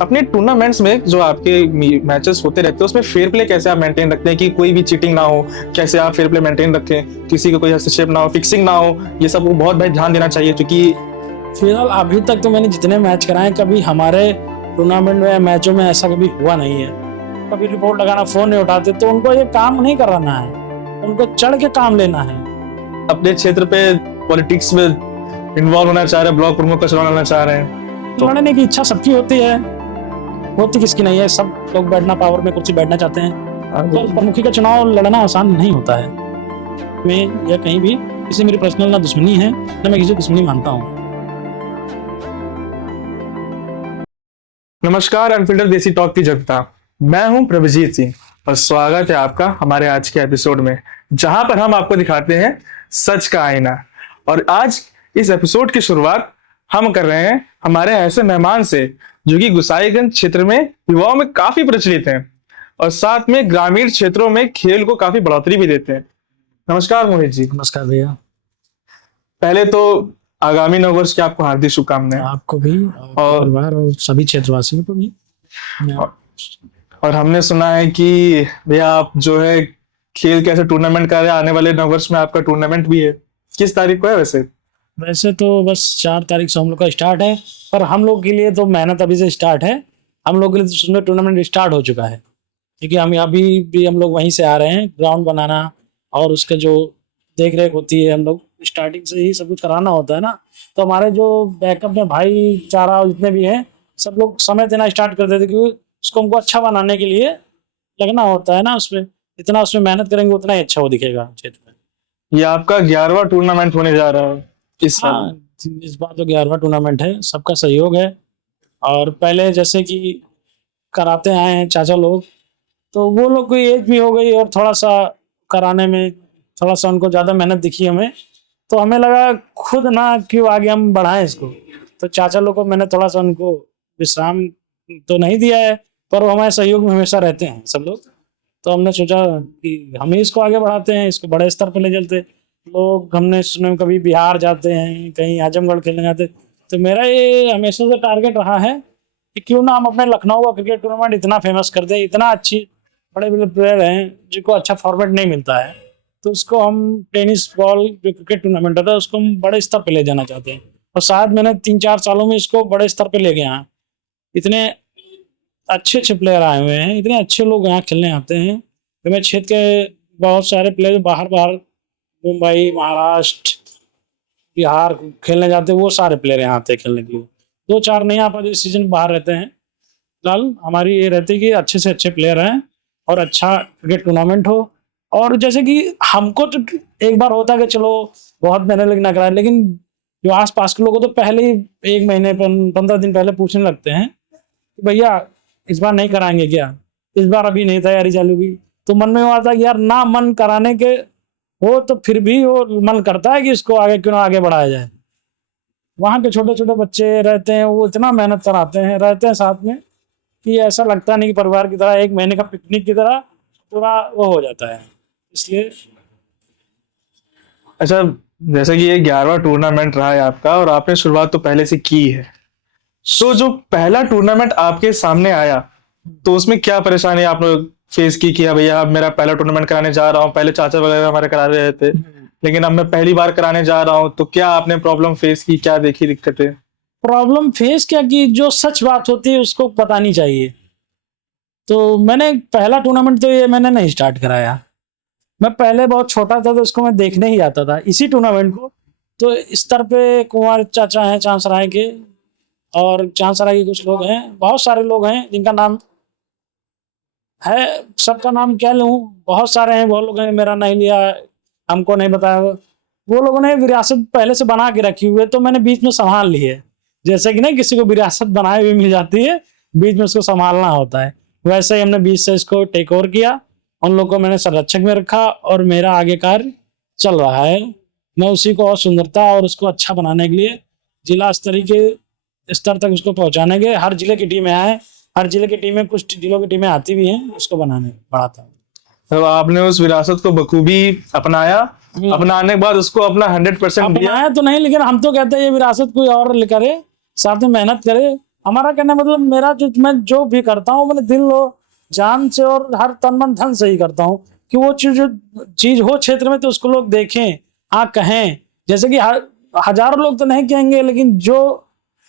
अपने टूर्नामेंट्स में जो आपके मैचेस होते रहते हैं उसमें फेयर प्ले कैसे आप मेंटेन रखते हैं कि कोई भी चीटिंग ना हो, कैसे आप फेयर प्ले मेंटेन रखें, किसी का कोई हस्तक्षेप ना हो, फिक्सिंग ना हो, ये सब को बहुत भाई ध्यान देना चाहिए क्योंकि फिलहाल अभी तक तो मैंने जितने मैच कराए कभी हमारे टूर्नामेंट में मैचों में ऐसा कभी हुआ नहीं है। कभी रिपोर्ट लगाना फोन नहीं उठाते तो उनको ये काम नहीं कराना है, उनको चढ़ के काम लेना है। अपने क्षेत्र पे पॉलिटिक्स में इन्वॉल्व होना चाह रहे हैं, ब्लॉक प्रमुख का चुनाव लड़ना चाह रहे हैं तो लड़ने की इच्छा सबकी होती है, होती किसकी नहीं है। सब लोग बैठना, पावर में कुर्सी बैठना चाहते हैं। तो प्रमुखी का चुनाव लड़ना आसान नहीं होता है। मैं या कहीं भी किसी मेरी पर्सनल ना दुश्मनी है ना मैं किसी दुश्मनी मानता हूँ। नमस्कार, अनफिल्टर देसी टॉक की जनता, मैं हूं प्रभजीत सिंह और स्वागत है आपका हमारे आज के एपिसोड में, जहां पर हम आपको दिखाते हैं सच का आईना। और आज इस एपिसोड की शुरुआत हम कर रहे हैं हमारे ऐसे मेहमान से जो कि गुसाईगंज क्षेत्र में युवाओं में काफी प्रचलित हैं और साथ में ग्रामीण क्षेत्रों में खेल को काफी बढ़ोतरी भी देते हैं। नमस्कार मोहित जी। नमस्कार भैया। पहले तो आगामी नववर्ष की आपको हार्दिक शुभकामनाएं। आपको भी और परिवार और सभी क्षेत्रवासियों को भी। और हमने सुना है कि भैया आप जो है खेल कैसे टूर्नामेंट कर रहे हैं, आने वाले नववर्ष में आपका टूर्नामेंट भी है। किस तारीख को है वैसे तो बस 4 तारीख से हम लोग का स्टार्ट है, पर हम लोग के लिए तो मेहनत अभी से स्टार्ट है। हम लोग के लिए तो सुंदर टूर्नामेंट स्टार्ट हो चुका है क्योंकि हम अभी भी हम लोग वहीं से आ रहे हैं। ग्राउंड बनाना और उसके जो देख रेख होती है, हम लोग स्टार्टिंग से ही सब कुछ कराना होता है ना। तो हमारे जो बैकअप में भाईचारा जितने भी हैं सब लोग समय देना स्टार्ट कर देते क्योंकि उसको हमको अच्छा बनाने के लिए लगना होता है ना। उसमें जितना उसमें मेहनत करेंगे उतना ही अच्छा वो दिखेगा क्षेत्र में। ये आपका 11वां टूर्नामेंट होने जा रहा है इस साल। हाँ, इस बार तो 11वां टूर्नामेंट है, सबका सहयोग है। और पहले जैसे कि कराते आए हैं चाचा लोग, तो वो लोग की एज भी हो गई और थोड़ा सा कराने में थोड़ा सा उनको ज़्यादा मेहनत दिखी हमें, तो हमें लगा खुद ना क्यों आगे हम बढ़ाएं इसको। तो चाचा लोग को मैंने थोड़ा सा उनको विश्राम तो नहीं दिया है, पर वो हमारे सहयोग में हमेशा रहते हैं सब लोग। तो हमने सोचा कि हम ही इसको आगे बढ़ाते हैं, इसको बड़े स्तर पर ले चलते। लोग हमने सुने कभी बिहार जाते हैं, कहीं आजमगढ़ खेलने जाते, तो मेरा ये हमेशा से टारगेट रहा है कि क्यों ना हम अपने लखनऊ का क्रिकेट टूर्नामेंट इतना फेमस कर दें। इतना अच्छी बड़े बड़े प्लेयर हैं जिनको अच्छा फॉर्मेट नहीं मिलता है, तो उसको हम टेनिस बॉल जो क्रिकेट टूर्नामेंट होता है उसको हम बड़े स्तर पे ले जाना चाहते हैं। और शायद मैंने 3-4 सालों में इसको बड़े स्तर पे ले गया है। इतने अच्छे अच्छे प्लेयर आए हुए हैं, इतने अच्छे लोग यहाँ खेलने आते हैं। तो मैं क्षेत्र के बहुत सारे प्लेयर बाहर मुंबई, महाराष्ट्र, बिहार खेलने जाते हैं, वो सारे प्लेयर यहाँ आते हैं खेलने के लिए। 2-4 नहीं आ पाते, इस सीजन बाहर रहते हैं। फिलहाल हमारी ये रहती है कि अच्छे से अच्छे प्लेयर हैं और अच्छा क्रिकेट टूर्नामेंट हो। और जैसे कि हमको तो एक बार होता है कि चलो बहुत मेहनत लगना कराए, लेकिन जो आस पास के लोग तो पहले ही 1 महीने 15 दिन पहले पूछने लगते हैं कि भैया इस बार नहीं कराएंगे क्या, इस बार अभी नहीं तैयारी चालू की। तो मन में वो आता है कि यार ना मन कराने के हो तो फिर भी वो मन करता है कि इसको आगे क्यों ना आगे बढ़ाया जाए। वहाँ के छोटे छोटे बच्चे रहते हैं, वो इतना मेहनत कराते हैं, रहते हैं साथ में कि ऐसा लगता नहीं कि परिवार की तरह 1 महीने का पिकनिक की तरह पूरा वो हो जाता है। इसलिए अच्छा, जैसे कि ये 11वां टूर्नामेंट रहा है आपका और आपने शुरुआत तो पहले से की है, तो जो पहला टूर्नामेंट आपके सामने आया तो उसमें क्या परेशानी आपने फेस की कि भैया अब मेरा पहला टूर्नामेंट कराने जा रहा हूँ। पहले चाचा वगैरह हमारे करा रहे थे, लेकिन अब मैं पहली बार कराने जा रहा हूँ, तो क्या आपने प्रॉब्लम फेस की, क्या देखी दिक्कतें? प्रॉब्लम फेस क्या कि जो सच बात होती है उसको बतानी चाहिए। तो मैंने पहला टूर्नामेंट तो ये मैंने नहीं स्टार्ट कराया। मैं पहले बहुत छोटा था तो उसको मैं देखने ही आता था, इसी टूर्नामेंट को। तो इस स्तर पे कुमार चाचा हैं चांसराय के, और चांसराय के कुछ लोग हैं, बहुत सारे लोग हैं जिनका नाम है, सबका नाम क्या लूँ, बहुत सारे हैं। वो लोग हैं, मेरा नहीं लिया, हमको नहीं बताया। वो लोगों ने विरासत पहले से बना के रखी हुई है, तो मैंने बीच में संभाल ली है। जैसे कि नहीं किसी को विरासत बनाए हुई मिल जाती है, बीच में उसको संभालना होता है, वैसे ही हमने बीच से इसको टेक ओवर किया। उन लोगों को मैंने संरक्षक में रखा और मेरा आगे कार्य चल रहा है। मैं उसी को और सुंदरता और उसको अच्छा बनाने के लिए जिला स्तरीय के स्तर तक उसको पहुंचाने के हर जिले की टीमें आए, हर जिले की टीमें, कुछ जिलों की टीमें आती भी हैं, उसको बढ़ाता हूँ। तो आपने उस विरासत को बखूबी अपनाया, अपनाने के बाद उसको अपना 100% दिया? अपनाया तो नहीं, लेकिन हम तो कहते हैं ये विरासत कोई और करे, साथ में मेहनत करे, हमारा कहने का मतलब मेरा जो मैं जो भी करता हूँ मैंने दिल और जान से और हर तन मन धन से ही करता हूँ कि वो चीज हो क्षेत्र में तो उसको लोग देखें, हाँ कहें। जैसे कि हजारों लोग तो नहीं कहेंगे, लेकिन जो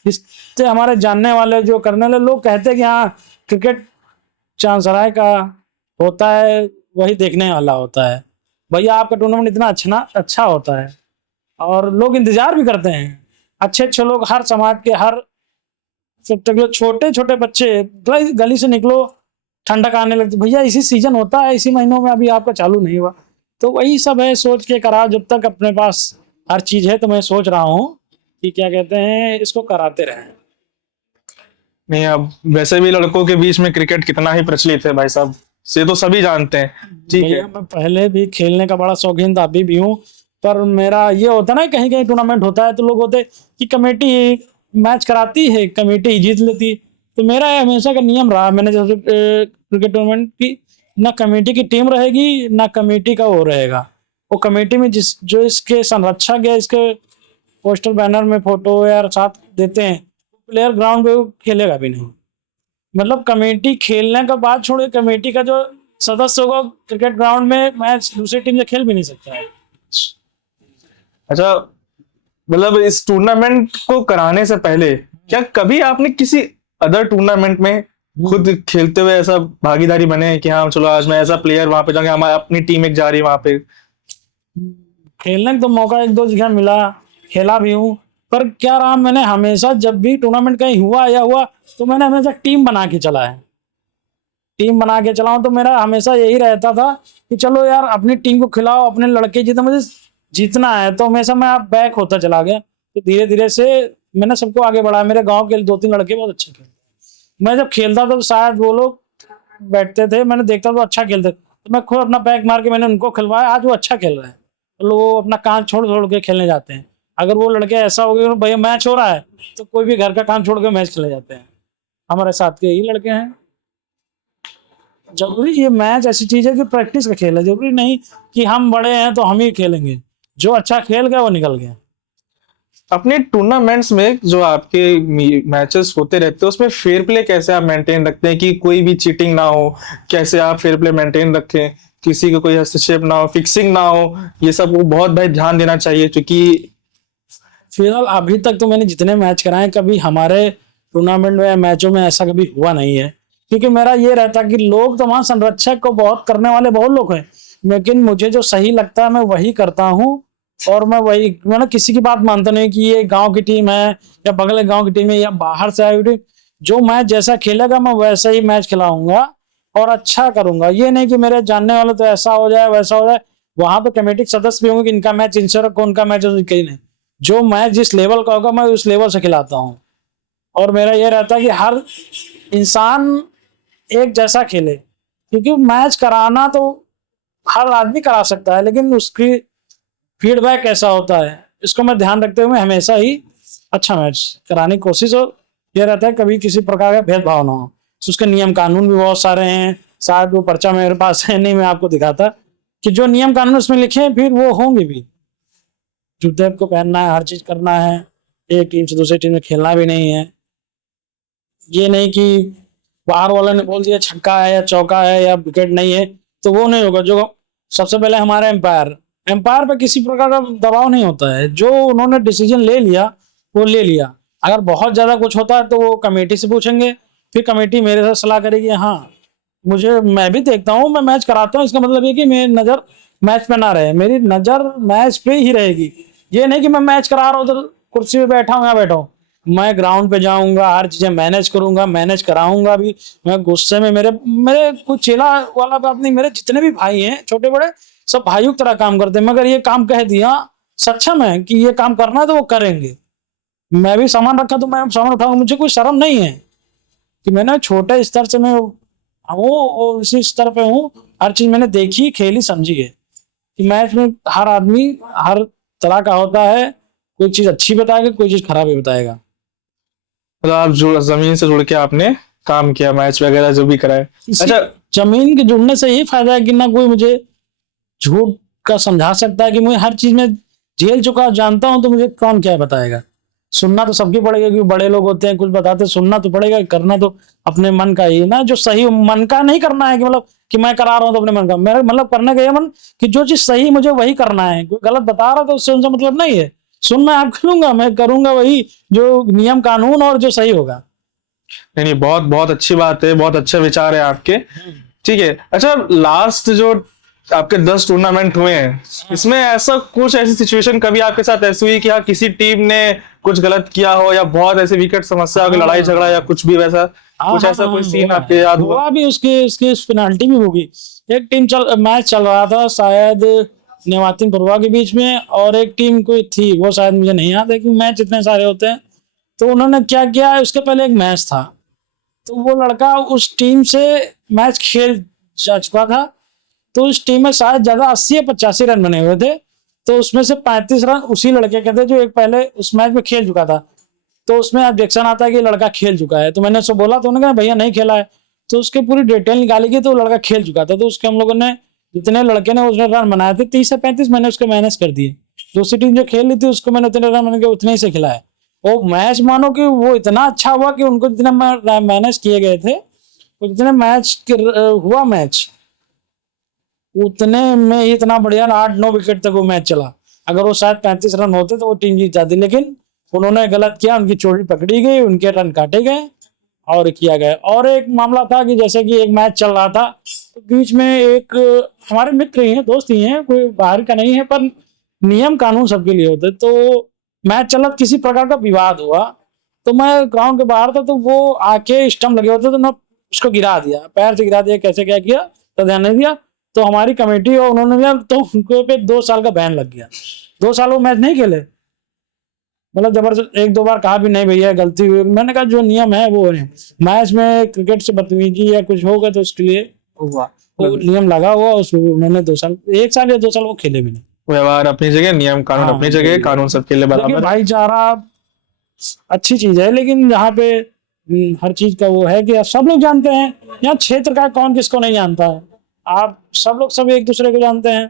इससे हमारे जानने वाले जो करने वाले लोग कहते हैं कि हाँ क्रिकेट चांसराय का होता है, वही देखने वाला होता है। भैया आपका टूर्नामेंट इतना अच्छा होता है और लोग इंतजार भी करते हैं। अच्छे अच्छे लोग हर समाज के, हर छोटे छोटे बच्चे गली से निकलो ठंडक आने लगती, भैया इसी सीजन होता है, इसी महीनों में, अभी आपका चालू नहीं हुआ। तो वही सब है, सोच के करा। जब तक अपने पास हर चीज है तो मैं सोच रहा हूँ कि क्या कहते हैं, इसको कराते रहें। नहीं, अब वैसे भी लड़कों के बीच में क्रिकेट कितना ही प्रचलित है भाई साहब, से तो सभी जानते हैं। ठीक है, भैया मैं पहले भी खेलने का बड़ा शौकीन था, अभी भी हूँ। पर मेरा ये होता ना, कहीं कहीं टूर्नामेंट होता है तो लोग होते कि कमेटी मैच कराती है, कमेटी ही जीत लेती। तो मेरा हमेशा का नियम रहा, मैंने जैसे क्रिकेट टूर्नामेंट की, ना कमेटी की टीम रहेगी ना कमेटी का वो रहेगा। वो कमेटी में जो इसके संरक्षक या इसके पोस्टर बैनर में फोटो या साथ देते हैं, प्लेयर ग्राउंड पे खेलेगा भी नहीं। मतलब कमेटी खेलने का बात छोड़े, कमेटी का जो सदस्य होगा क्रिकेट ग्राउंड में मैच दूसरी टीम से खेल भी नहीं सकता है। अच्छा, मतलब इस टूर्नामेंट को कराने से पहले क्या कभी आपने किसी अदर टूर्नामेंट में खुद खेलते हुए ऐसा भागीदारी बने कि हाँ चलो आज मैं ऐसा प्लेयर वहां पे जाऊंगा, हमारी अपनी टीम एक जा रही है वहां पे? खेलने का तो मौका एक दो जगह मिला, खेला भी हूँ। पर क्या रहा, मैंने हमेशा जब भी टूर्नामेंट कहीं हुआ तो मैंने हमेशा टीम बना के चला है। टीम बना के चलाऊं तो मेरा हमेशा यही रहता था कि चलो यार अपनी टीम को खिलाओ, अपने लड़के जीते, मुझे जीतना है। तो हमेशा मैं बैक होता चला गया। तो धीरे धीरे से मैंने सबको आगे बढ़ाया। मेरे गांव के 2-3 लड़के बहुत अच्छे खेलते, मैं जब खेलता था तो शायद वो लोग बैठते थे, मैंने देखता तो अच्छा खेलते, तो मैं खुद अपना बैक मार के मैंने उनको खिलवाया। आज वो अच्छा खेल रहे हैं, तो वो अपना काम छोड़ छोड़ के खेलने जाते हैं। अगर वो लड़के ऐसा हो गया भैया मैच हो रहा है तो कोई भी घर का काम छोड़ के मैच खेलने जाते हैं। हमारे साथ के यही लड़के हैं। जरूरी ये मैच ऐसी चीज है कि प्रैक्टिस का खेल है, जरूरी नहीं कि हम बड़े हैं तो हम ही खेलेंगे। जो अच्छा खेल गया वो निकल गया। अपने टूर्नामेंट्स में जो आपके मैचेस होते रहते हैं उसमें फेयर प्ले कैसे आप मेंटेन रखते हैं कि कोई भी चीटिंग ना हो? कैसे आप फेयर प्ले मेंटेन रखें, किसी का कोई हस्तक्षेप ना हो, फिक्सिंग ना हो, ये सब को बहुत भाई ध्यान देना चाहिए। क्योंकि फिलहाल अभी तक तो मैंने जितने मैच कराए, कभी हमारे टूर्नामेंट में या मैचों में ऐसा कभी हुआ नहीं है। क्योंकि मेरा ये रहता कि लोग तो वहां संरक्षक को बहुत करने वाले बहुत लोग हैं, लेकिन मुझे जो सही लगता है मैं वही करता हूँ। और मैं किसी की बात मानता नहीं कि ये गांव की टीम है या बगल के गांव की टीम है या बाहर से आई हुई टीम। जो मैच जैसा खेलेगा मैं वैसा ही मैच खिलाऊंगा और अच्छा करूंगा। ये नहीं कि मेरे जानने वाले तो ऐसा हो जाए वैसा हो जाए। वहां पे कमेटी के सदस्य भी होंगे कि इनका मैच इनसे रखो, उनका मैच कहीं नहीं। जो मैच जिस लेवल का होगा मैं उस लेवल से खिलाता हूँ। और मेरा ये रहता है कि हर इंसान एक जैसा खेले, क्योंकि मैच कराना तो हर आदमी करा सकता है, लेकिन उसकी फीडबैक कैसा होता है इसको मैं ध्यान रखते हुए हमेशा ही अच्छा मैच कराने की कोशिश। और यह रहता है कभी किसी प्रकार का भेदभाव ना हो। तो उसके नियम कानून भी बहुत सारे हैं, शायद वो पर्चा मेरे पास है नहीं, मैं आपको दिखाता कि जो नियम कानून उसमें लिखे हैं फिर वो होंगे भी। जूते को पहनना है, हर चीज करना है, एक टीम से दूसरी टीम में खेलना भी नहीं है। ये नहीं कि बाहर वाले ने बोल दिया छक्का है या चौका है या विकेट नहीं है तो वो नहीं होगा। जो सबसे पहले हमारे एम्पायर पे किसी प्रकार का दबाव नहीं होता है। जो उन्होंने डिसीजन ले लिया वो ले लिया। अगर बहुत ज्यादा कुछ होता है तो वो कमेटी से पूछेंगे, फिर कमेटी मेरे साथ सलाह करेगी। हाँ मैं भी देखता हूँ, मैं मैच कराता हूँ, इसका मतलब ये कि मेरी नजर मैच पे ना रहे, मेरी नजर मैच पे ही रहेगी। ये नहीं कि मैं मैच करा रहा हूँ तो कुर्सी पे बैठा हूँ, यहाँ बैठा हूँ। मैं ग्राउंड पे जाऊंगा, हर चीजें मैनेज करूंगा, मैनेज कराऊंगा भी। मैं गुस्से में मेरे मेरे कुछ चेला वाला बात नहीं, मेरे जितने भी भाई हैं छोटे बड़े सब भाइयों की तरह काम करते हैं। मगर ये काम कह दिया सक्षम है कि ये काम करना है तो वो करेंगे। मैं भी सामान रखा तो मैं सामान उठाऊंगा, मुझे कोई शर्म नहीं है कि मैंने छोटे स्तर से मैं हूँ और इसी स्तर पे हूँ। हर चीज मैंने देखी, खेली, समझी है कि मैच में हर आदमी हर तरह का होता है। कोई चीज अच्छी बताएगा, कोई चीज खराब ही बताएगा। मतलब आप जमीन से जुड़ के आपने काम किया, मैच वगैरह जो भी कराए। अच्छा, जमीन के जुड़ने से यही फायदा है कि ना कोई मुझे झूठ का समझा सकता है कि मुझे हर चीज में झेल चुका जानता हूं, तो मुझे कौन क्या बताएगा। सुनना तो सबकी पड़ेगा क्योंकि बड़े लोग होते हैं, कुछ बताते, सुनना तो पड़ेगा, करना तो अपने मन का ही है ना, जो सही मन का नहीं करना है कि मतलब कि मैं करा रहा हूँ तो अपने मन का, मेरा मतलब करने का ये मन कि जो चीज सही मुझे वही करना है, कोई गलत बता रहा तो उससे उनका मतलब नहीं है। सुनना आप करूंगा, मैं करूंगा वही जो नियम कानून और जो सही होगा। नहीं नहीं, बहुत बहुत अच्छी बात है, बहुत अच्छे विचार है आपके। ठीक है, अच्छा, लास्ट जो आपके 10 टूर्नामेंट हुए हैं, इसमें ऐसा कुछ ऐसी सिचुएशन कभी आपके साथ ऐसी हुई कि हाँ किसी टीम ने कुछ गलत किया हो, या बहुत ऐसे विकेट समस्या हो गई, लड़ाई झगड़ा या कुछ भी वैसा, कुछ ऐसा कोई सीन आपके याद हुआ? हुआ भी, उसकी उसकी पेनाल्टी भी होगी। एक टीम मैच चल रहा था शायद नेवातिन पुरवा के बीच में, और एक टीम कोई थी, वो शायद मुझे नहीं याद है कि मैच इतने सारे होते हैं। तो उन्होंने क्या किया, उसके पहले एक मैच था, तो वो लड़का उस टीम से मैच खेल जा चुका था, तो उस टीम में शायद ज्यादा 80 या 85 रन बने हुए थे, तो उसमें से 35 रन उसी लड़के के थे जो एक पहले उस मैच में खेल चुका था। तो उसमें ऑब्जेक्शन आता है कि लड़का खेल चुका है, तो मैंने उससे बोला, तो उन्होंने कहा भैया नहीं खेला है, तो उसके पूरी डिटेल निकाली गई, तो वो लड़का खेल चुका था। तो उसके हम लोगों ने, जितने लड़के ने उसने रन बनाए थे 30 से 35, मैंने उसके मैनेज कर दिए। दूसरी टीम जो खेल रही थी उसको मैंने उतने रन बना के उतने ही से खिलाया। वो मैच मानो कि वो इतना अच्छा हुआ कि उनको जितने मैनेज किए गए थे, जितने मैच हुआ मैच उतने में ही इतना बढ़िया 8-9 विकेट तक वो मैच चला। अगर वो शायद 35 रन होते तो वो टीम जीत जाती, लेकिन उन्होंने गलत किया, उनकी चोटी पकड़ी गई, उनके रन काटे गए और किया गया। और एक मामला था कि जैसे कि एक मैच चल रहा था, तो बीच में एक हमारे मित्र ही हैं, दोस्त ही हैं, कोई बाहर का नहीं है, पर नियम कानून सबके लिए होते। तो मैच चला, किसी प्रकार का विवाद हुआ, तो मैं ग्राउंड के बाहर था, तो वो आके स्टंप लगे होते, तो मैं उसको गिरा दिया, पैर से गिरा दिया, कैसे क्या किया तो ध्यान नहीं दिया। तो हमारी कमेटी और उन्होंने दिया, तो उनको पे 2 साल का बैन लग गया। 2 साल वो मैच नहीं खेले, मतलब जबरदस्त। 1-2 बार कहा भी नहीं भैया गलती हुई, मैंने कहा जो नियम है वो है, मैच में क्रिकेट से बदतमीजी या कुछ होगा तो उसके लिए हुआ, वो नियम लगा हुआ, उसको मैंने 2 साल, 1 साल या 2 साल वो खेले भी नहीं। व्यवहार अपनी जगह, नियम कानून हाँ, अपनी जगह, कानून सबके लिए देखिए बराबर है। भाईचारा अच्छी चीज है, लेकिन यहाँ पे हर चीज का वो है कि सब लोग जानते हैं, यहाँ क्षेत्र का कौन किसको नहीं जानता है, आप सब लोग सब एक दूसरे को जानते हैं।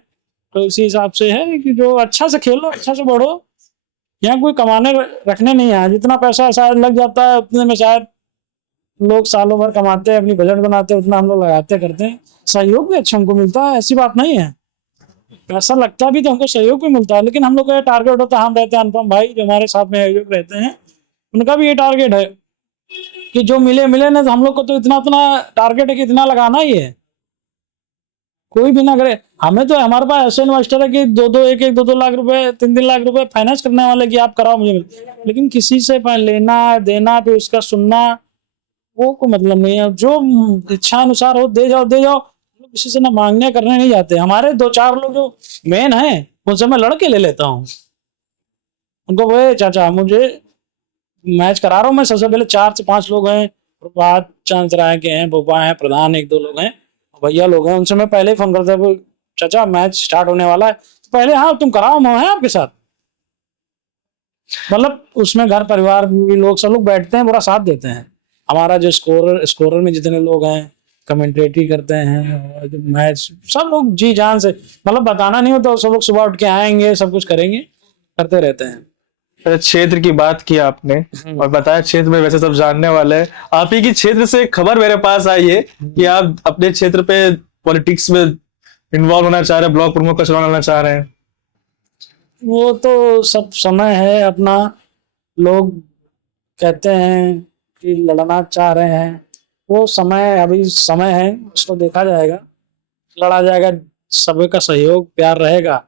तो इसी हिसाब से है कि जो अच्छा से खेलो, अच्छा से बढ़ो, यहाँ कोई कमाने रखने नहीं है। जितना पैसा शायद लग जाता है उतने में शायद लोग सालों भर कमाते हैं, अपनी बजट बनाते हैं, उतना हम लोग लगाते करते हैं। सहयोग भी अच्छा हमको मिलता है, ऐसी बात नहीं है, पैसा लगता भी तो हमको सहयोग भी मिलता है, लेकिन हम लोग का ये टारगेट होता है, हम रहते हैं अनुपम भाई जो हमारे साथ में आयोजक रहते हैं, उनका भी ये टारगेट है कि जो मिले मिले ना, तो हम लोग को तो इतना इतना टारगेट है कि इतना लगाना ही है, कोई भी ना करे। हमें तो हमारे पास ऐसे इन्वेस्टर है कि 2-2 1-1 2-2 लाख रुपए 3-3 लाख रुपए फाइनेंस करने वाले कि आप कराओ मुझे, लेकिन किसी से लेना देना फिर उसका सुनना वो को मतलब नहीं है। जो इच्छा अनुसार हो दे जाओ दे जाओ, किसी से ना मांगने करने नहीं जाते। हमारे 2-4 लोग जो मेन हैं उनसे मैं लड़के ले लेता हूँ, उनको वो चाचा मुझे मैच करा रहा हूँ मैं, सबसे पहले 4 से 5 लोग हैं, बात चांद राय के हैं, बुबा हैं, प्रधान 1-2 लोग हैं, भैया लोग हैं, उनसे मैं पहले ही फोन करता हूँ चाचा मैच स्टार्ट होने वाला है, तो पहले हाँ तुम कराओ, मैं है आपके साथ। मतलब उसमें घर परिवार भी लोग सब लोग बैठते हैं, पूरा साथ देते हैं। हमारा जो स्कोरर में जितने लोग हैं, कमेंटेटरी करते हैं, और जो मैच सब लोग जी जान से, मतलब बताना नहीं होता, सब लोग सुबह उठ के आएंगे, सब कुछ करेंगे, करते रहते हैं। अच्छा, क्षेत्र की बात की आपने और बताया क्षेत्र में वैसे सब जानने वाले हैं। आप ही की क्षेत्र से एक खबर मेरे पास आई है कि आप अपने क्षेत्र पे पॉलिटिक्स में इन्वॉल्व होना चाह रहे हैं, ब्लॉक प्रमुख का चुनाव लड़ना चाह रहे हैं। वो तो सब समय है अपना, लोग कहते हैं कि लड़ना चाह रहे हैं, वो समय अभी समय है, उसको देखा जाएगा, लड़ा जाएगा, सभी का सहयोग प्यार रहेगा,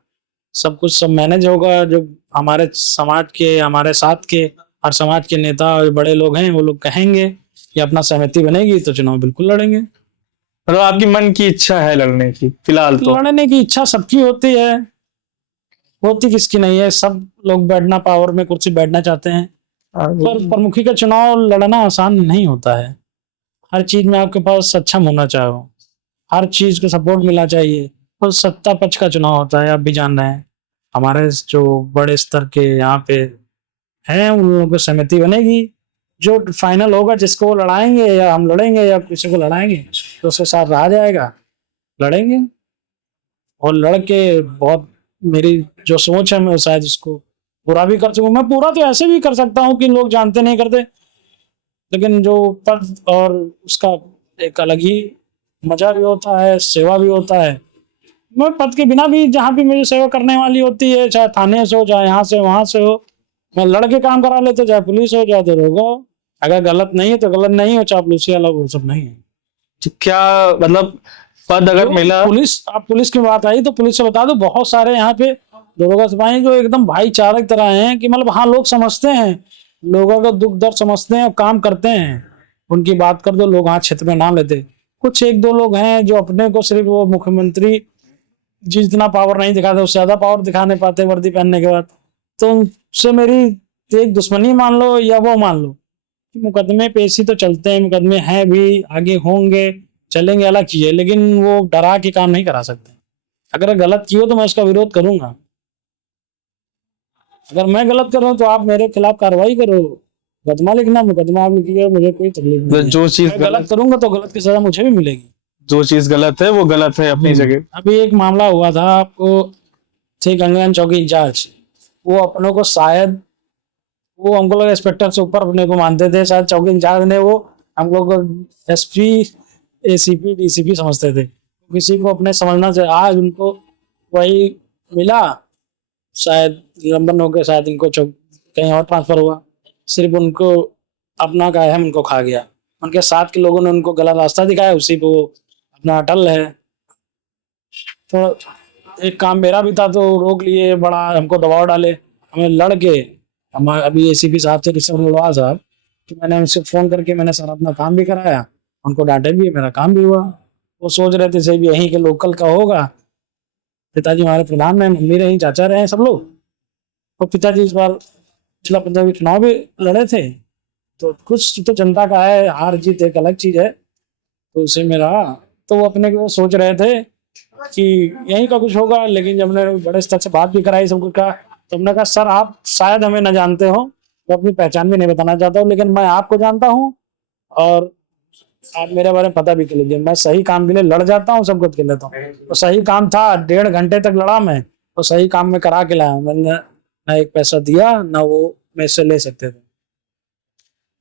सब कुछ सब मैनेज होगा। जो हमारे समाज के, हमारे साथ के हर समाज के नेता और बड़े लोग हैं, वो लोग कहेंगे कि अपना सहमति बनेगी तो चुनाव बिल्कुल लड़ेंगे। मतलब आपकी मन की इच्छा है लड़ने की फिलहाल तो? लड़ने की इच्छा सबकी होती है, होती किसकी नहीं है, सब लोग बैठना, पावर में कुर्सी बैठना चाहते हैं, पर प्रमुखी का चुनाव लड़ना आसान नहीं होता है। हर चीज में आपके पास सक्षम होना चाहिए, हर चीज को सपोर्ट मिलना चाहिए, और सत्ता पक्ष का चुनाव होता है, आप भी जान रहे हैं। हमारे जो बड़े स्तर के यहाँ पे हैं उन लोगों को सहमति बनेगी, जो फाइनल होगा जिसको वो लड़ाएंगे, या हम लड़ेंगे या किसी को लड़ाएंगे, तो उसके साथ रहा जाएगा, लड़ेंगे और लड़के बहुत, मेरी जो सोच है मैं शायद उसको बुरा भी कर सकूं। मैं पूरा तो ऐसे भी कर सकता हूँ कि लोग जानते नहीं करते, लेकिन जो पद और उसका एक अलग ही मजा भी होता है, सेवा भी होता है। मैं पद के बिना भी जहाँ भी मेरी सेवा करने वाली होती है, चाहे थाने से हो, चाहे यहाँ से वहां से हो, मैं लड़के काम करा लेते, चाहे पुलिस हो चाहे दरोगा हो। अगर गलत नहीं है तो गलत नहीं हो, चापलूसी अलग हो, सब नहीं है। तो क्या मतलब पद अगर जो मिला। पुलिस, आप पुलिस की बात आई तो पुलिस से बता दो, बहुत सारे यहाँ पे दरोगा सिपाही जो एकदम भाईचारे की तरह हैं, कि मतलब हाँ लोग समझते हैं, लोगों का दुख दर्द समझते हैं और काम करते हैं। उनकी बात कर दो, लोग हाँ क्षेत्र में नाम लेते। कुछ एक दो लोग हैं जो अपने को सिर्फ वो मुख्यमंत्री जी जितना पावर नहीं दिखाते, उससे ज्यादा पावर दिखा नहीं पाते वर्दी पहनने के बाद। तो उनसे मेरी एक दुश्मनी मान लो या वो मान लो कि मुकदमे पेशी तो चलते हैं, मुकदमे हैं भी, आगे होंगे, चलेंगे, अलग चीज है, लेकिन वो डरा के काम नहीं करा सकते। अगर गलत किया तो मैं उसका विरोध करूंगा। अगर मैं गलत कर रहा हूँ तो आप मेरे खिलाफ कार्रवाई करो, मुकदमा लिखना, मुकदमा आप लिखिए, मुझे कोई तकलीफ नहीं है। जो चीज मैं गलत करूंगा तो गलत की सजा मुझे भी मिलेगी। जो चीज गलत है वो गलत है अपनी जगह। अभी एक मामला हुआ था, आपको थे गंगान चौकी इंचार्ज, वो अपनों को शायद, वो हमको लगा इंस्पेक्टर से ऊपर अपने को मानते थे, शायद चौकी इंचार्ज ने वो हम लोग को एसपी एसीपी डीसीपी समझते थे। किसी को अपने समझना चाहिए। आज उनको वही मिला, शायद लंबन होकर शायद इनको कहीं और ट्रांसफर हुआ, सिर्फ उनको अपना का है, उनको खा गया। उनके साथ के लोगों ने उनको गलत रास्ता दिखाया, उसी पे वो अपना अटल है। तो एक काम मेरा भी था तो रोक लिए, बड़ा हमको दबाव डाले, हमें लड़के, हम अभी एसीपी साहब से ऋषभ अग्रवाल साहब, कि मैंने उनसे फोन करके मैंने सारा अपना काम भी कराया, उनको डांटे भी, मेरा काम भी हुआ। वो सोच रहे थे सही यहीं के लोकल का होगा, पिताजी हमारे प्रधान रहे, मम्मी रही, चाचा रहे, सब लोग। और पिताजी इस बार जिला पंचायत के चुनाव भी लड़े थे, तो कुछ तो जनता का है, हार जीत एक अलग चीज है, तो उसे मेरा, तो वो अपने को सोच रहे थे कि यहीं का कुछ होगा। लेकिन जब मैंने बड़े स्तर से बात भी कराई, सब कुछ कहा, तो हमने कहा सर आप शायद हमें न जानते हो, तो अपनी पहचान भी नहीं बताना चाहता हूँ, लेकिन मैं आपको जानता हूँ और आप मेरे बारे में पता भी कर लीजिए। मैं सही काम के लिए लड़ जाता हूँ, सब कुछ कर लेता हूँ। तो सही काम था, 1.5 घंटे तक लड़ा मैं, तो सही काम में करा के लाया। मैंने ना एक पैसा दिया, ना वो मेरे से ले सकते थे।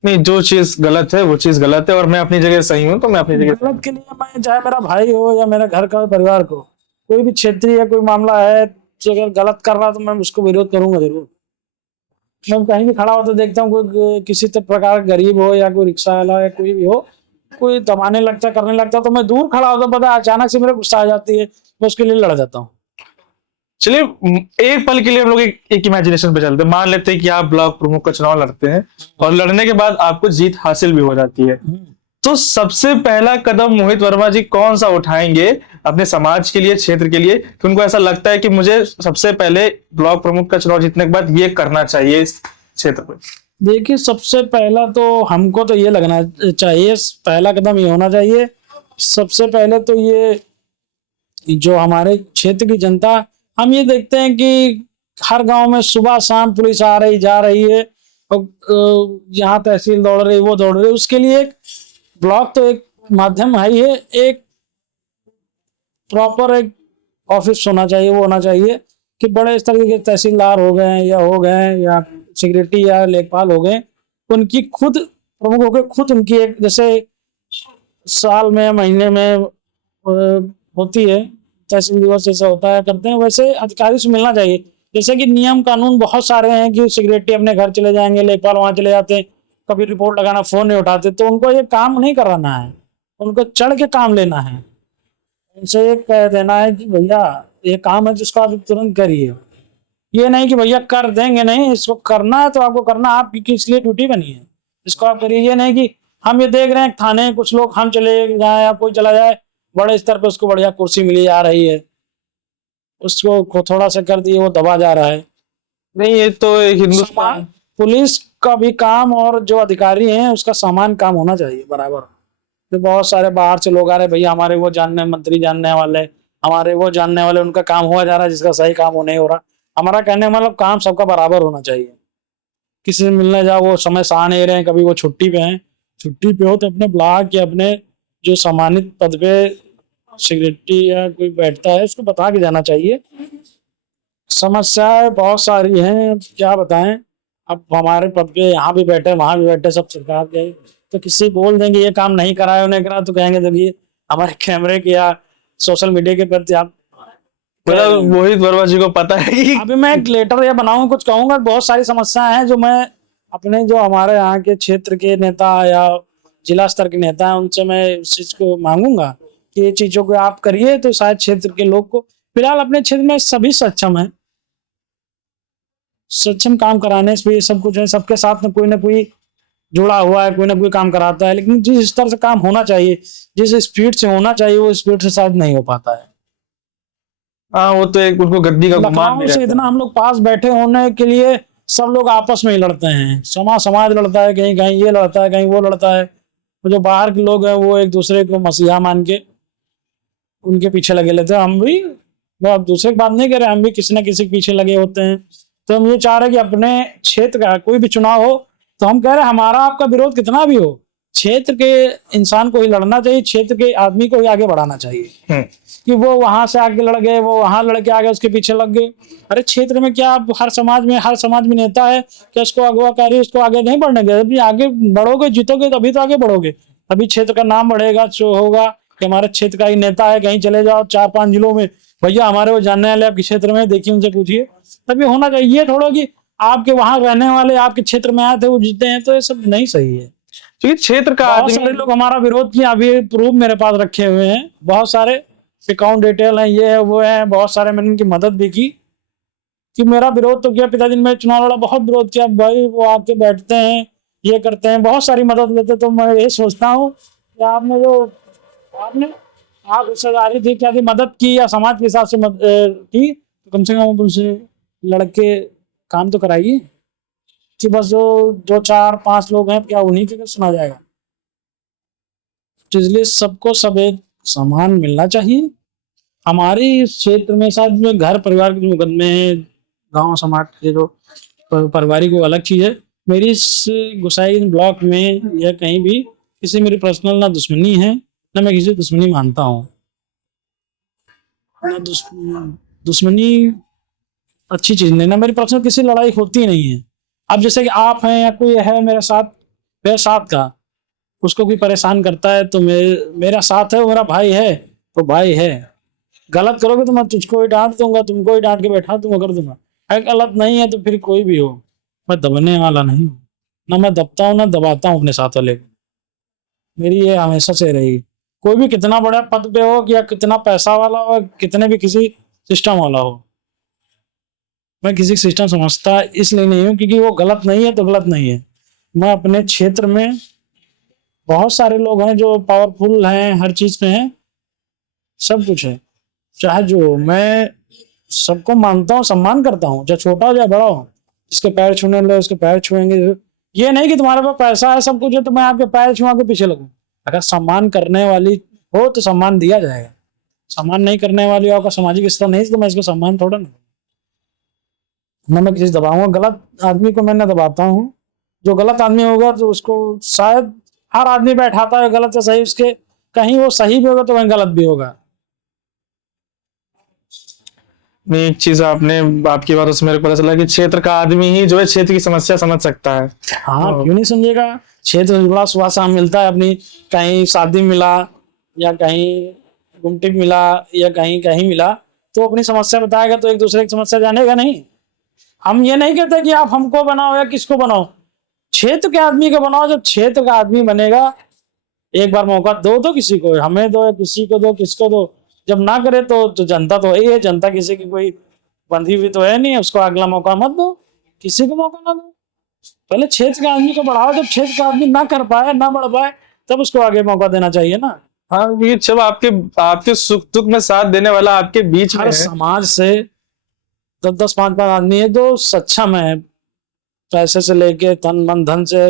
नहीं, जो चीज गलत है वो चीज गलत है और मैं अपनी जगह सही हूँ तो मैं अपनी जगह। गलत के लिए मैं, चाहे मेरा भाई हो या मेरे घर का परिवार को, कोई भी क्षेत्रीय या कोई मामला है, जो अगर गलत कर रहा तो मैं उसको विरोध करूंगा जरूर। मैं कहीं भी खड़ा हो तो देखता हूँ कोई किसी प्रकार गरीब हो या कोई रिक्शा वाला या कोई भी हो, कोई दबाने लगता, करने लगता, तो मैं दूर खड़ा होता, पता है अचानक से मेरे गुस्सा आ जाती है, मैं उसके लिए लड़ जाता हूँ। चलिए, एक पल के लिए हम लोग एक इमेजिनेशन पे चलते हैं। मान लेते हैं कि आप ब्लॉक प्रमुख का चुनाव लड़ते हैं और लड़ने के बाद आपको जीत हासिल भी हो जाती है, तो सबसे पहला कदम मोहित वर्मा जी कौन सा उठाएंगे अपने समाज के लिए, क्षेत्र के लिए, कि उनको ऐसा लगता है कि मुझे सबसे पहले ब्लॉक प्रमुख का चुनाव जीतने के बाद ये करना चाहिए इस क्षेत्र पर? देखिए, सबसे पहला तो हमको तो ये लगना चाहिए, पहला कदम ये होना चाहिए, सबसे पहले तो ये, जो हमारे क्षेत्र की जनता, हम ये देखते हैं कि हर गांव में सुबह शाम पुलिस आ रही जा रही है, और यहाँ तहसील दौड़ रही, वो दौड़ रही, उसके लिए एक ब्लॉक तो एक माध्यम है ही है, एक प्रॉपर एक ऑफिस होना चाहिए, वो होना चाहिए कि बड़े स्तर के तहसीलदार हो गए या सेक्रेटरी या लेखपाल हो गए, उनकी खुद प्रमुख होकर खुद उनकी एक, जैसे साल में महीने में होती है तहसील दिवस, जैसे होता है, करते हैं, वैसे अधिकारी से मिलना चाहिए। जैसे कि नियम कानून बहुत सारे हैं कि सेक्रेटरी अपने घर चले जाएंगे, लेखपाल वहां चले जाते हैं, कभी रिपोर्ट लगाना, फोन नहीं उठाते, तो उनको ये काम नहीं कराना है, उनको चढ़ के काम लेना है। उनसे ये कह देना है कि भैया ये काम है जिसको आप तुरंत करिए, ये नहीं कि भैया कर देंगे, नहीं, इसको करना है तो आपको करना, आपकी इसलिए ड्यूटी बनी है, इसको आप करिए। ये नहीं कि हम ये देख रहे हैं थाने कुछ लोग, हम चले जाए या कोई चला जाए, बड़े स्तर पे उसको बढ़िया कुर्सी मिली जा रही है, उसको थोड़ा सा कर दिए वो दबा जा रहा है। नहीं, ये तो एक हिंदुस्तान। पुलिस का भी काम और जो अधिकारी हैं उसका समान काम होना चाहिए बराबर। तो बहुत सारे बाहर से लोग आ रहे, भैया हमारे वो जानने, मंत्री जानने वाले, हमारे वो जानने वाले, उनका काम हुआ जा रहा है, जिसका सही काम हो नहीं हो रहा। हमारा कहने मतलब काम सबका बराबर होना चाहिए। किसी से मिलने जाओ, वो समय से आ नहीं रहे हैं, कभी वो छुट्टी पे हैं, छुट्टी पे हो तो अपने ब्लॉक या अपने जो सम्मानित पद पे सेक्रेटरी या कोई बैठता है उसको बता के जाना चाहिए समस्याएं बहुत सारी हैं, अब क्या बताएं। अब हमारे पद पे यहाँ भी बैठे वहां भी बैठे सब सरकार के, तो किसी बोल देंगे ये काम नहीं करा है उन्हें करा, तो कहेंगे देखिए हमारे कैमरे की या सोशल मीडिया के प्रति आप कह रहे मतलब हैं। मोहित वर्मा जी को पता है कि अभी मैं एक लेटर या बनाऊं कुछ कहूंगा, बहुत सारी समस्याएं हैं जो मैं अपने जो हमारे यहाँ के क्षेत्र के नेता या जिला स्तर के नेता हैं उनसे मैं इस चीज को मांगूंगा कि ये चीजों को आप करिए, तो शायद क्षेत्र के लोग को, फिलहाल अपने क्षेत्र में सभी सक्षम है, सक्षम काम कराने से भी सब कुछ है, सबके साथ में कोई ना कोई जुड़ा हुआ है, कोई ना कोई काम कराता है, लेकिन जिस स्तर से काम होना चाहिए, जिस स्पीड से होना चाहिए वो स्पीड से शायद नहीं हो पाता है। हाँ, वो तो एक उनको गद्दी का गुमान भी लखनऊ से रहता इतना हम लोग पास बैठे होने के लिए सब लोग आपस में ही लड़ते हैं, समाज लड़ता है, कहीं कहीं ये लड़ता है, कहीं वो लड़ता है। वो जो बाहर के लोग हैं वो एक दूसरे को मसीहा मान के उनके पीछे लगे लेते हैं। हम भी, वो अब दूसरे की बात नहीं कर रहे, हम भी किसी न किसी के पीछे लगे होते हैं। तो हम ये चाह रहे हैं कि अपने क्षेत्र का कोई भी चुनाव हो तो हम कह रहे हैं हमारा आपका विरोध कितना भी हो, क्षेत्र के इंसान को ही लड़ना चाहिए, क्षेत्र के आदमी को ही आगे बढ़ाना चाहिए। है। कि वो वहां से आगे लड़ गए, वो वहां लड़के आगे उसके पीछे लग गए। अरे क्षेत्र में क्या, आप हर समाज में नेता है कि उसको अगवाकारी, उसको आगे नहीं बढ़ने दे, अभी आगे बढ़ोगे जीतोगे तभी तो आगे बढ़ोगे, तभी क्षेत्र का नाम बढ़ेगा, जो होगा कि हमारे क्षेत्र का ही नेता है। कहीं चले जाओ 4-5 जिलों में, भैया हमारे वो जानने वाले आपके क्षेत्र में, देखिए उनसे पूछिए, तभी होना चाहिए। ये थोड़ा कि आपके वहां रहने वाले आपके क्षेत्र में आए थे वो जीते हैं, तो ये सब नहीं सही है। क्योंकि क्षेत्र का बहुत आदमी सारे लोग हमारा विरोध किया, अभी प्रूफ मेरे पास रखे हुए हैं, बहुत सारे अकाउंट डिटेल है, ये है वो है, बहुत सारे मैंने उनकी मदद भी की। कि मेरा विरोध तो किया, पिताजी ने चुनाव लड़ा, बहुत विरोध किया भाई, वो आके बैठते हैं, ये करते हैं, बहुत सारी मदद लेते। तो मैं ये सोचता हूँ कि आपने आप रिश्तेदारी थी क्या थी, मदद की या समाज के हिसाब से की, तो कम से कम उनसे लड़के काम तो कराइए। कि बस जो 4-5 लोग हैं क्या उन्हीं के सुना जाएगा? तो इसलिए सबको सब एक समान मिलना चाहिए। हमारे इस क्षेत्र में साथ में घर परिवार के जो मुकदमे हैं, गांव समाज के जो पारिवारिक वो अलग चीज है। मेरी इस गुसाई ब्लॉक में या कहीं भी किसी मेरी पर्सनल ना दुश्मनी है, ना मैं किसी दुश्मनी मानता हूँ, ना दुश्मनी अच्छी चीज नहीं, ना मेरी पर्सनल किसी लड़ाई होती नहीं है। अब जैसे कि आप हैं या कोई है मेरे साथ का, उसको कोई परेशान करता है तो मेरा साथ है, वो मेरा भाई है तो भाई है। गलत करोगे तो मैं तुझको ही डांट दूंगा, तुमको ही डांट के बैठा दूंगा, कर दूंगा। अगर गलत नहीं है तो फिर कोई भी हो, मैं दबने वाला नहीं हूँ, ना मैं दबता हूँ ना दबाता हूँ अपने साथ वाले को। मेरी ये हमेशा से रहेगी। कोई भी कितना बड़ा पद पे हो या कितना पैसा वाला हो, कितने भी किसी सिस्टम वाला हो, मैं किसी सिस्टम समझता इसलिए नहीं हूँ क्योंकि वो गलत नहीं है तो गलत नहीं है। मैं अपने क्षेत्र में बहुत सारे लोग हैं जो पावरफुल हैं, हर चीज पे हैं, सब कुछ है, चाहे जो मैं सबको मानता हूँ, सम्मान करता हूँ, चाहे छोटा हो चाहे बड़ा हो। जिसके पैर छूने लो उसके पैर छुएंगे। ये नहीं कि तुम्हारे पास पैसा है सब कुछ है तो मैं आपके पैर छुआ के पीछे लगूं। अगर सम्मान करने वाली हो तो सम्मान दिया जाएगा, सम्मान नहीं करने वाली हो, आपका सामाजिक स्तर नहीं तो मैं इसको सम्मान थोड़ा ना मैं किसी दबाऊंगा। गलत आदमी को मैं ना दबाता हूँ, जो गलत आदमी होगा तो उसको शायद हर आदमी बैठाता है गलत या सही, उसके कहीं वो सही भी होगा तो कहीं गलत भी होगा। नहीं, एक चीज आपने आपकी बातों से मेरे को पता चला कि क्षेत्र का आदमी ही जो है क्षेत्र की समस्या समझ सकता है। हाँ क्यों नहीं समझेगा। क्षेत्र से जुड़ा सुबह शाम मिलता है, अपनी कहीं शादी मिला या कहीं गुमटी मिला या कहीं कहीं मिला तो अपनी समस्या बताएगा, तो एक दूसरे की समस्या जानेगा नहीं। हम ये नहीं कहते कि आप हमको बनाओ या किसको बनाओ, क्षेत्र के आदमी को बनाओ। जब क्षेत्र का आदमी बनेगा, एक बार मौका दो किसी को, हमें दो या किसी को दो, किसको दो। जब ना करे तो जनता तो यही है, जनता किसी की कोई बंधी हुई तो है नहीं, उसको अगला मौका मत दो, किसी को मौका ना दो। पहले क्षेत्र के आदमी को बढ़ाओ, जब क्षेत्र का आदमी ना कर पाए ना बढ़ पाए तब उसको आगे मौका देना चाहिए ना। हाँ, ये जब आपके आपके सुख दुख में साथ देने वाला आपके बीच में हर है। समाज से 10-10 5-5 आदमी है जो सक्षम है, पैसे से लेके तन मन धन से।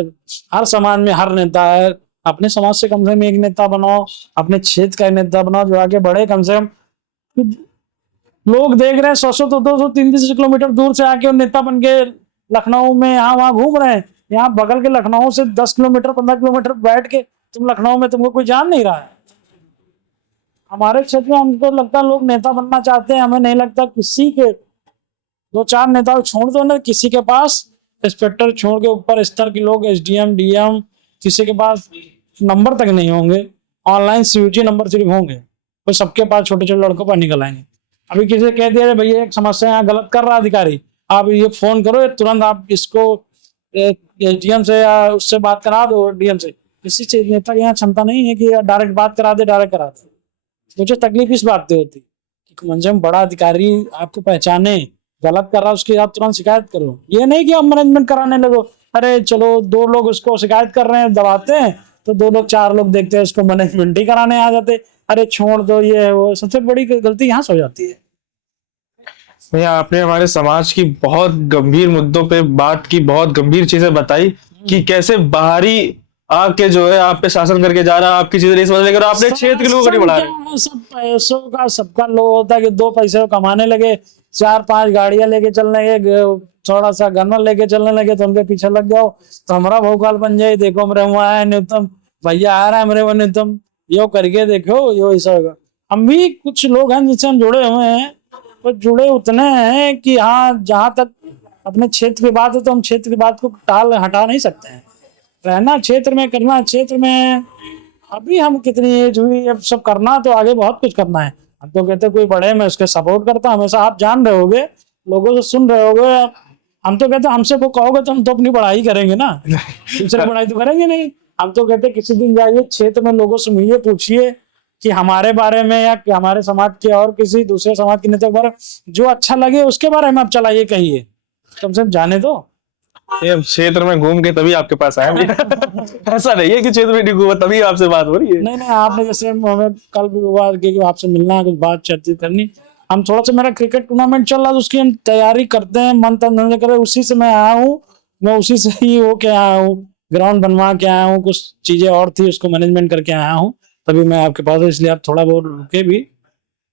हर समाज में हर नेता है, अपने समाज से कम से कम एक नेता बनाओ, अपने क्षेत्र का एक नेता बनाओ जो आगे बढ़े। कम से कम लोग देख रहे हैं 100-100 तो 200-300 किलोमीटर दूर से आके नेता बन के लखनऊ में यहाँ वहां घूम रहे हैं। यहाँ बगल के लखनऊ से 10 किलोमीटर 15 किलोमीटर बैठ के तुम लखनऊ में तुमको कोई जान नहीं रहा है। हमारे क्षेत्र में हमको लगता है लोग नेता बनना चाहते हैं, हमें नहीं लगता किसी के दो चार नेताओं को छोड़ दो ना, किसी के पास इंस्पेक्टर छोड़ के ऊपर स्तर के लोग, एसडीएम डीएम, किसी के पास नंबर तक नहीं होंगे, ऑनलाइन सीयूजी नंबर सिर्फ होंगे, तो सबके पास छोटे छोटे लड़कों पर निकल आएंगे। अभी किसी कह दिया भैया एक समस्या यहाँ गलत कर रहा अधिकारी, आप ये फोन करो, तुरंत आप इसको एसडीएम से या उससे बात करा दो, डीएम से। किसी चीज नेता की यहाँ क्षमता नहीं है कि डायरेक्ट बात करा दे, डायरेक्ट करा दे। मुझे तकलीफ इस बात से होती कि कम से कम बड़ा अधिकारी आपको पहचाने, गलत कर रहा है उसकी आप तुरंत शिकायत करो। ये नहीं कि आप मैनेजमेंट कराने लगो, अरे चलो दो लोग उसको शिकायत कर रहे हैं, दबाते हैं, तो दो लोग चार लोग देखते हैं उसको मैनेजमेंट ही कराने आ जाते, अरे छोड़ दो ये वो। सबसे बड़ी गलती यहाँ से हो जाती है। भैया आपने हमारे समाज की बहुत गंभीर मुद्दों पे बात की, बहुत गंभीर चीजें बताई कि कैसे बाहरी आके जो है आप पे शासन करके जा रहा है, आपकी चीजें नहीं समझ लेकर आपने क्षेत्र के लोगों को नहीं बढ़ा रहे। सब पैसों का सबका लोभ होता है कि दो पैसे को कमाने लगे, चार पांच गाड़ियां लेके चलने लगे, थोड़ा सा गन्ना लेके चलने लगे तो उनके पीछे लग जाओ, तो हमारा भोकाल बन जाए, देखो मेरे वहां है न्यूनतम, भैया आ रहा है मेरे वो न्यूनतम, यो करके देखो यो ऐसा होगा। हम भी कुछ लोग हैं जिनसे हम जुड़े हुए हैं, तो जुड़े उतने हैं कि हाँ जहाँ तक अपने क्षेत्र की बात है तो हम क्षेत्र की बात को हटा नहीं सकते हैं। रहना क्षेत्र में, करना क्षेत्र में। अभी हम कितनी एज हुई, अब सब करना तो आगे बहुत कुछ करना है। हम तो कहते कोई बड़े, मैं उसके सपोर्ट करता हूँ हमेशा। आप जान रहे होगे, लोगों से सुन रहे होगे, हम तो कहते हमसे वो कहोगे तो हम तो अपनी पढ़ाई करेंगे ना, दूसरी पढ़ाई तो करेंगे नहीं। हम तो कहते किसी दिन जाइए क्षेत्र में, लोगों से मिलिए, पूछिए कि हमारे बारे में या हमारे समाज के और किसी दूसरे समाज के नेता के बारे में जो अच्छा लगे उसके बारे में आप चलाइए, कहिए, कम से कम जाने दो। ये क्षेत्र में घूम के तभी आपके पास आए भैया। ऐसा नहीं है कि क्षेत्र में नहीं घूमा तभी आपसे बात हो रही है। नहीं, आपने जैसे हमें कल भी बात की कि आपसे मिलना है, कुछ बात चर्चा करनी। हम थोड़ा सा, मेरा क्रिकेट टूर्नामेंट चल रहा है तो उसकी हम तैयारी करते हैं, मन तन धन करे, उसी से मैं आया हूँ। मैं उसी से ही होके आया हूँ, ग्राउंड बनवा के आया हूँ, कुछ चीजें और थी उसको मैनेजमेंट करके आया हूँ, तभी मैं आपके पास हूँ। इसलिए आप थोड़ा बहुत रुके भी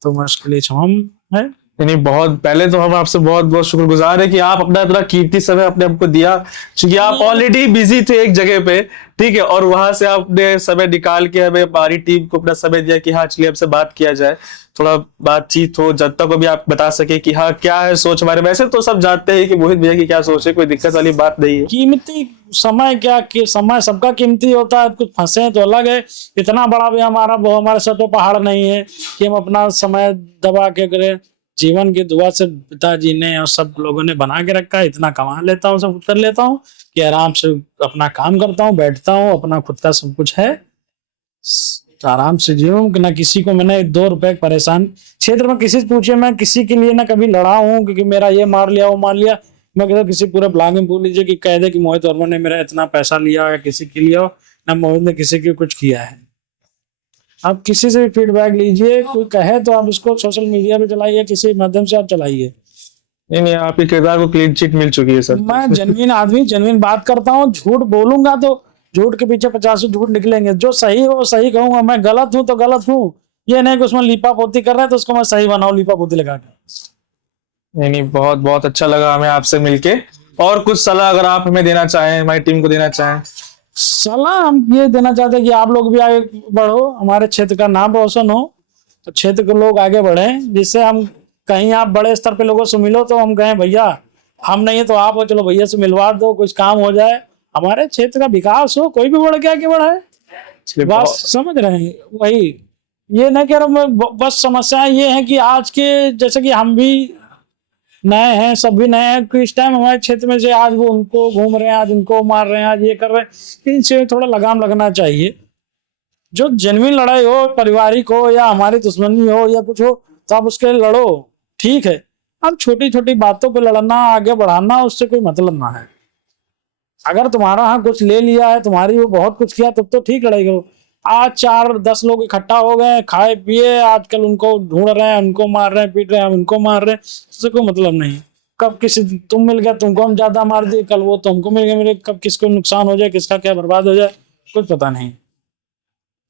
तो मैं उसके लिए क्षमा है। नहीं, बहुत पहले तो हम आपसे बहुत बहुत शुक्रगुजार है कि आप अपना इतना कीमती समय अपने हमको दिया, क्योंकि आप ऑलरेडी बिजी थे एक जगह पे, ठीक है, और वहां से आपने समय निकाल के हमें हमारी टीम को अपना समय दिया कि हाँ चलिए हमसे बात किया जाए, थोड़ा बातचीत हो, जब तक को भी आप बता सके कि हाँ क्या है सोच हमारे। वैसे तो सब जानते हैं कि मोहित भैया की क्या सोच है, कोई दिक्कत वाली बात नहीं है। कीमती समय क्या कि समय सबका कीमती होता है, कुछ फंसे तो अलग है। इतना बड़ा भी हमारे सर पे पहाड़ नहीं है कि हम अपना समय दबा के करें। जीवन की दुआ से पिताजी ने और सब लोगों ने बना के रखा है। इतना कमा लेता हूँ, सब कर लेता हूँ कि आराम से अपना काम करता हूँ, बैठता हूँ, अपना खुद का सब कुछ है, आराम से जीऊँ। ना किसी को मैंने 2 रुपए परेशान क्षेत्र में किसी से पूछिए, मैं किसी के लिए ना कभी लड़ा हूँ क्योंकि मेरा ये मार लिया वो मार लिया। मैं कहता किसी पूरे ब्लॉग में पूछ लीजिए कि कह दे कि मोहित वर्मा ने मेरा इतना पैसा लिया या किसी के लिए, ना मोहित ने किसी के कुछ किया है। आप किसी से भी फीडबैक लीजिए, कोई कहे तो आप उसको सोशल मीडिया पे चलाइए, किसी माध्यम से आप चलाइए। नहीं, आपके किरदार को क्लीन चिट मिल चुकी है सर। मैं जेन्युइन आदमी, जेन्युइन बात करता हूँ। झूठ बोलूंगा तो झूठ के पीछे 50 झूठ निकलेंगे। जो सही हो सही कहूंगा, मैं गलत हूं तो गलत हूँ। ये नहीं कि उसमें लीपा पोती कर रहे हैं तो उसको मैं सही बनाऊं लीपा पोती लगा के। नहीं, बहुत बहुत अच्छा लगा हमें आपसे मिलके। और कुछ सलाह अगर आप हमें देना चाहें, हमारी टीम को देना चाहें? सलाह हम ये देना चाहते हैं कि आप लोग भी आगे बढ़ो, हमारे क्षेत्र का नाम रोशन हो, तो क्षेत्र के लोग आगे बढ़े, जिससे हम कहीं आप बड़े स्तर पे लोगों से मिलो तो हम कहें भैया हम नहीं है तो आप हो, चलो भैया से मिलवा दो, कुछ काम हो जाए, हमारे क्षेत्र का विकास हो। कोई भी बढ़ के आगे बढ़ाए, बस समझ रहे हैं वही। ये नहीं कह रहा मैं, बस समस्याएं ये है कि आज के जैसे कि हम भी नए हैं, सब भी नए हैं, इस टाइम हमारे क्षेत्र में से आज वो उनको घूम रहे हैं, आज उनको मार रहे हैं, आज ये कर रहे हैं। इनसे थोड़ा लगाम लगना चाहिए। जो जेन्युइन लड़ाई हो, पारिवारिक हो या हमारी दुश्मनी हो या कुछ हो, तो आप उसके लिए लड़ो, ठीक है। अब छोटी छोटी बातों पे लड़ना, आगे बढ़ाना, उससे कोई मतलब ना है। अगर तुम्हारा हाँ कुछ ले लिया है, तुम्हारी वो बहुत कुछ किया, तब तो ठीक लड़ाई करो। आज 4-10 लोग इकट्ठा हो गए, खाए पिए, आजकल उनको ढूंढ रहे हैं, उनको मार रहे हैं, पीट रहे हैं, उनको मार रहे हैं, उससे कोई मतलब नहीं। कब किसी तुम मिल गया, तुमको हम ज्यादा मार दिए, कल वो तुमको मिल गया, मेरे कब किसको नुकसान हो जाए, किसका क्या बर्बाद हो जाए, कुछ पता नहीं।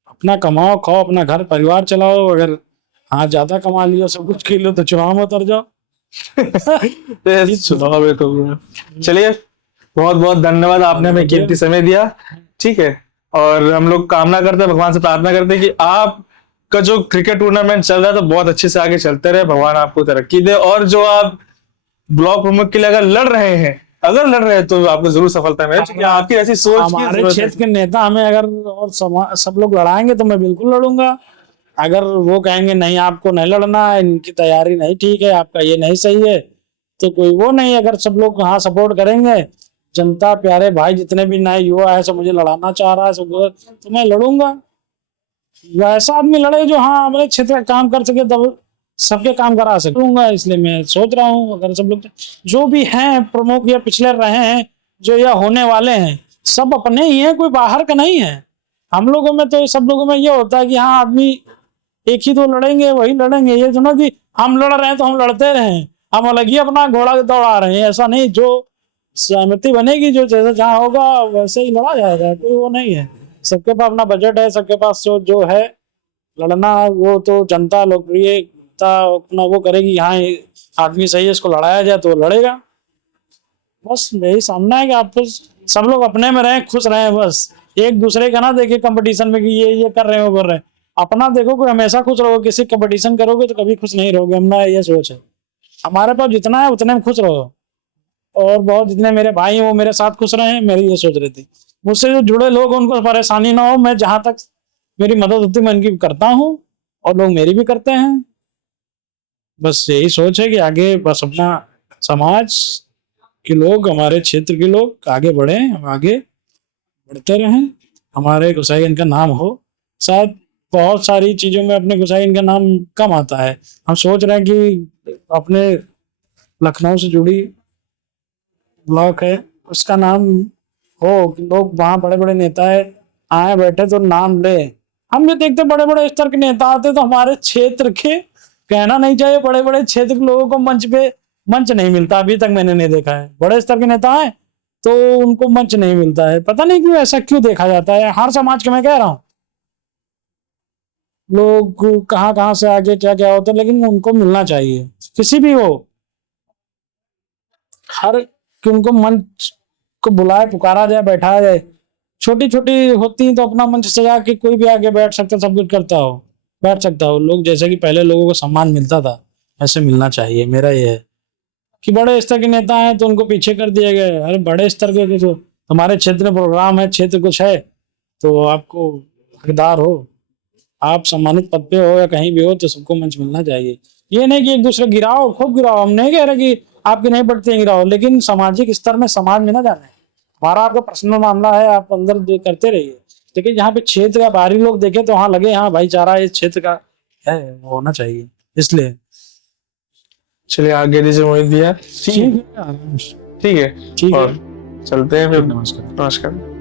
अपना कमाओ, खाओ, अपना घर परिवार चलाओ। अगर हाँ ज्यादा कमा लियो, सब कुछ खेल लो, तो चुनाव में उतर जाओ। चुनाव में तो चलिए, बहुत बहुत धन्यवाद, आपने हमें कीमती समय दिया, ठीक है। और हम लोग कामना करते हैं, भगवान से प्रार्थना करते हैं कि आपका जो क्रिकेट टूर्नामेंट चल रहा है तो बहुत अच्छे से आगे चलते रहे, भगवान आपको तरक्की दे। और जो आप ब्लॉक प्रमुख के लिए अगर लड़ रहे हैं, तो आपको जरूर सफलता मिले, क्योंकि आपकी ऐसी सोच की हमारे जरूरत क्षेत्र के नेता हमें अगर और सब लोग लड़ाएंगे तो मैं बिल्कुल लड़ूंगा। अगर वो कहेंगे नहीं आपको नहीं लड़ना है, इनकी तैयारी नहीं ठीक है, आपका ये नहीं सही है, तो कोई वो नहीं। अगर सब लोग हाँ सपोर्ट करेंगे, जनता प्यारे भाई जितने भी नए युवा है सब मुझे लड़ाना चाह रहा है सब, तो मैं लड़ूंगा। वैसा आदमी लड़े जो हाँ अपने क्षेत्र का काम कर सके, तब सबके काम करा सकूंगा। इसलिए मैं सोच रहा हूँ अगर सब लोग जो भी हैं प्रमुख या पिछले रहे हैं जो या होने वाले हैं, सब अपने ही हैं, कोई बाहर का नहीं है। हम लोगों में तो सब लोगों में ये होता है कि हाँ आदमी एक ही तो लड़ेंगे, वही लड़ेंगे। ये सुनो कि हम लड़ रहे हैं तो हम लड़ते रहें, हम अलग ही अपना घोड़ा दौड़ा रहे हैं, ऐसा नहीं। जो सहमति बनेगी, जो जैसा जहाँ होगा वैसे ही लड़ा जाएगा, कोई वो नहीं है। सबके पास अपना बजट है, सबके पास जो है लड़ना, वो तो जनता लोकप्रियता अपना वो करेगी, हाँ ये आदमी सही है इसको लड़ाया जाए तो लड़ेगा। बस यही सामना है कि आप तो सब लोग अपने में रहें, खुश रहें, बस एक दूसरे का ना देखे कंपटीशन में कि ये कर रहे हैं वो कर रहे हैं। अपना देखो कि हमेशा खुश रहोगे, किसी कंपटीशन करोगे तो कभी खुश नहीं रहोगे। हमारा ये सोच है, हमारे पास जितना है उतने में खुश रहो, और बहुत जितने मेरे भाई हैं वो मेरे साथ खुश रहे हैं, मेरी ये सोच रही थी। मुझसे जो जुड़े लोग उनको परेशानी ना हो, मैं जहां तक मेरी मदद होती मैं इनकी करता हूँ और लोग मेरी भी करते हैं। बस यही सोच है कि आगे बस अपना समाज के लोग, हमारे क्षेत्र के लोग आगे बढ़े, हम आगे बढ़ते रहें, हमारे गोसाईगंज का नाम हो। शायद बहुत सारी चीजों में अपने गोसाईगंज का नाम कम आता है। हम सोच रहे हैं कि अपने लखनऊ से जुड़ी ब्लॉक है उसका नाम हो, कि लोग वहाँ बड़े बड़े नेता है आए बैठे तो नाम ले। हम ये देखते बड़े बड़े स्तर के नेता आते तो हमारे क्षेत्र के, कहना नहीं चाहिए, बड़े बड़े क्षेत्र के लोगों को मंच नहीं मिलता। अभी तक मैंने नहीं देखा है बड़े स्तर के नेता है तो उनको मंच नहीं मिलता है। पता नहीं क्यों, ऐसा क्यों देखा जाता है। हर समाज के मैं कह रहा हूँ, लोग कहाँ कहाँ से आगे क्या क्या होता है, लेकिन उनको मिलना चाहिए, किसी भी हो, हर कि उनको मंच को बुलाए, पुकारा जाए, बैठाया जाए। छोटी छोटी होती तो अपना मंच सजा के कोई भी आगे बैठ सकता, सब कुछ करता हो, बैठ सकता हो। लोग जैसे कि पहले लोगों को सम्मान मिलता था ऐसे मिलना चाहिए। मेरा ये है कि बड़े स्तर के नेता हैं तो उनको पीछे कर दिए गए। अरे बड़े स्तर के जो हमारे क्षेत्र में प्रोग्राम है, क्षेत्र कुछ है, तो आपको हकदार हो, आप सम्मानित पद पे हो या कहीं भी हो तो सबको मंच मिलना चाहिए। ये नहीं कि एक दूसरे गिराओ, खूब गिराओ। हम नहीं कह रहे कि आपके नहीं बढ़ते गिराओ, लेकिन सामाजिक स्तर में समाज में ना जाने। हमारा आपका पर्सनल मामला है, आप अंदर करते रहिए, लेकिन जहाँ पे क्षेत्र या बाहरी लोग देखे तो हाँ लगे हाँ भाईचारा इस क्षेत्र का है, वो होना चाहिए। इसलिए चलिए आगे दीजिए मोहित भैया। ठीक है, ठीक है, ठीक और है, चलते हैं फिर। नमस्कार। नमस्कार।